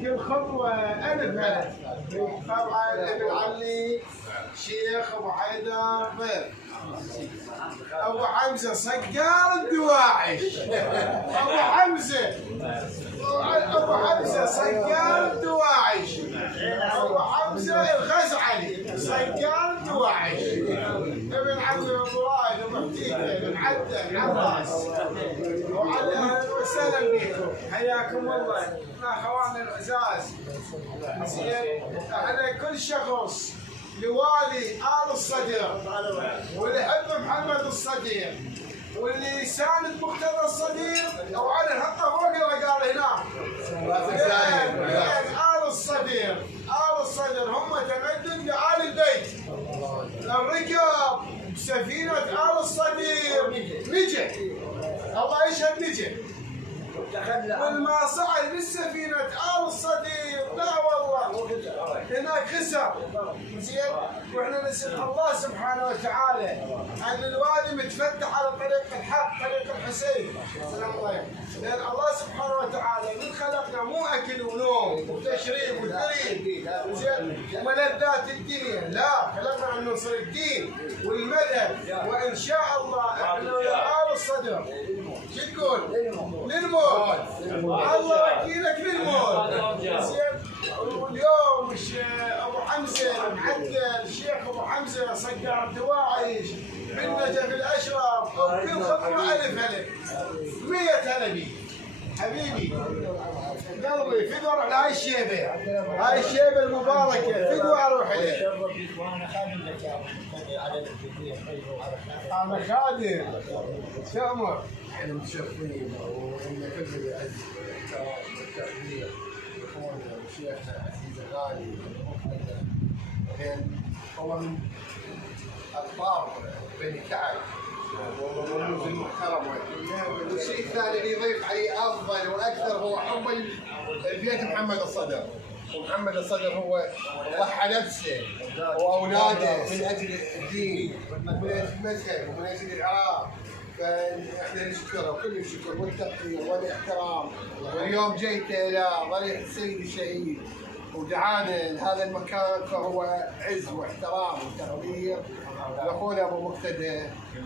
كل خطوة ألف هلا. طبعا ابن علي شيخ أبو حيدر ضيف، أبو حمزة صقار الدواعش، أبو حمزة صقار الدواعش، أبو حمزة الغزعلي صقار الدواعش، ابن عبد الله ابو حديثة ابن عبد عباس. وعلى اهلا وسهلا بكم، حياكم الله يا اخواننا العزاز. زين، على كل شخص لوالي آل الصدر واللي يحب محمد الصديق واللي يساند مقتدى الصديق او على حطه فوق الرقال هناك. آل الصدر هم تمدد لآل البيت. الركب سفينة آل الصديق نجح، الله يشهد نجح. والما صعد بالسفينة آل الصديق لا والله هناك خسر. زين، واحنا نسأل الله سبحانه وتعالى ان الوالي متفتح على طريق الحق، طريق الحسين سلام الله. لان الله سبحانه وتعالى من خلقنا مو اكل ونوم وتشريب وثريب زين وملذات الدنيا، لا، خلقنا ان ننصر الدين والمذهب. وان شاء الله احنا آل الصدر شو تقول؟ للموت. الله وكيلك للموت. زين، واليوم ابو حمزه معدل الشيخ ابو حمزه صقار الدواعش بالنجف الاشرف، كل خطوه الف هلا 100 هلا بيك حبيبي قلبي. فدوى اروح لهاي الشيبه، هاي الشيبه المباركه، فدوى اروح لها. وانا خادم لك يا انا خادم تأمر. احنا متشرفين وان كل يعز الاحترام والتقدير لاخونا وشيخنا عزيز الغالي هو من اطباق بني كعب والرموز المحترمه. والشيء الثاني اللي يضيف عليه افضل واكثر هو حب البيت محمد الصدر. ومحمد الصدر هو ضحى نفسه واولاده من اجل الدين ومن اجل المذهب ومن اجل العراق. فاحنا نشكره كل الشكر والتقدير والاحترام. واليوم جيت الى ضريح السيد الشهيد ودعانا لهذا المكان، فهو عز واحترام وتقدير لاخونا ابو مقتدى.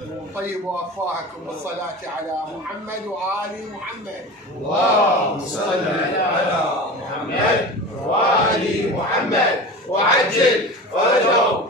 وطيبوا افواهكم بالصلاه على محمد وال محمد. اللهم صل على محمد وال محمد وعجل فرجهم.